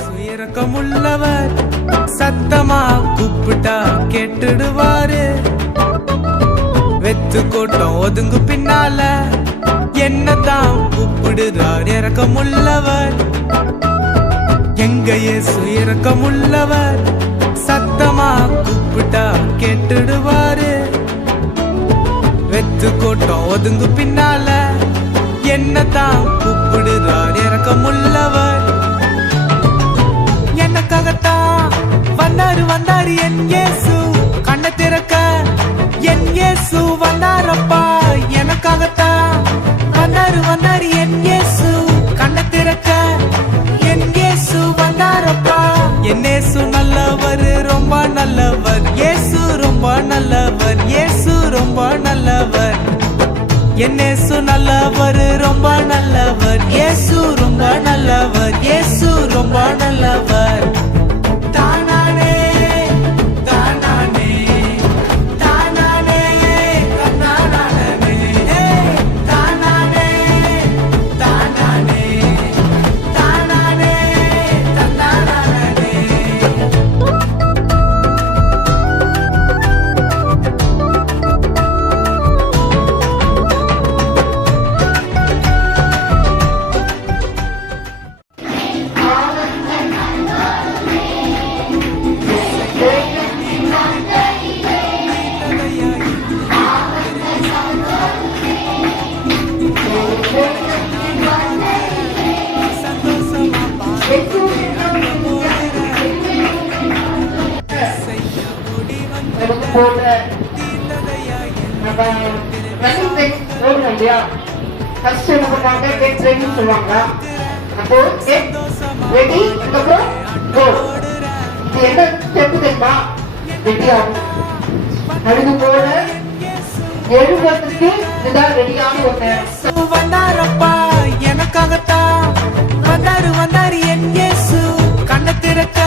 சுயரக்கமுள்ளவர் சத்தமா கூப்பிட்டா கேட்டுடுவாரு. வெத்து கோட்டம் ஒதுங்கு பின்னால என்னதான் கூப்பிடுறார் இரக்கமுள்ளவர். எங்க இயேசு இரக்கமுள்ளவர் சத்தமா கூப்பிட்டா கேட்டுடுவாரு. வெத்து கோட்டம் ஒதுங்கு பின்னால என்னதான் கூப்பிடுறார் இரக்கமுள்ளவர். எனக்காகத்தான் வந்தாரு என் இயேசு, கண்ணை திறக்க என் இயேசு வந்தாரப்பா. எனக்காகத்தான் வந்தாரு என் இயேசு, கண்ணை திறக்க என் இயேசு வந்தாரப்பா. என் இயேசு நல்லவர், ரொம்ப நல்லவர். இயேசு ரொம்ப நல்லவர், இயேசு ரொம்ப நல்லவர். என் இயேசு நல்லவர், ரொம்ப நல்லவர். இயேசு ரொம்ப நல்லவர், இயேசு ரொம்ப நல்லவர். தானானே தானானே தானானே தானானே தானானே தானானே தானானே தானானே. சொல்லுவாங்க. அப்போ ரெடி, அதுக்கப்புறம் கோ. இது என்ன ஸ்டெப் தெரியுமா? ரெடி ஆகும். அதுக்கு போல எழுபதுக்கு இதுதான் ரெடியான ஒண்ணு. வந்தாரப்பா எனக்காகத்தான் வந்தாரு என் இயேசு, கண்ணை திறக்க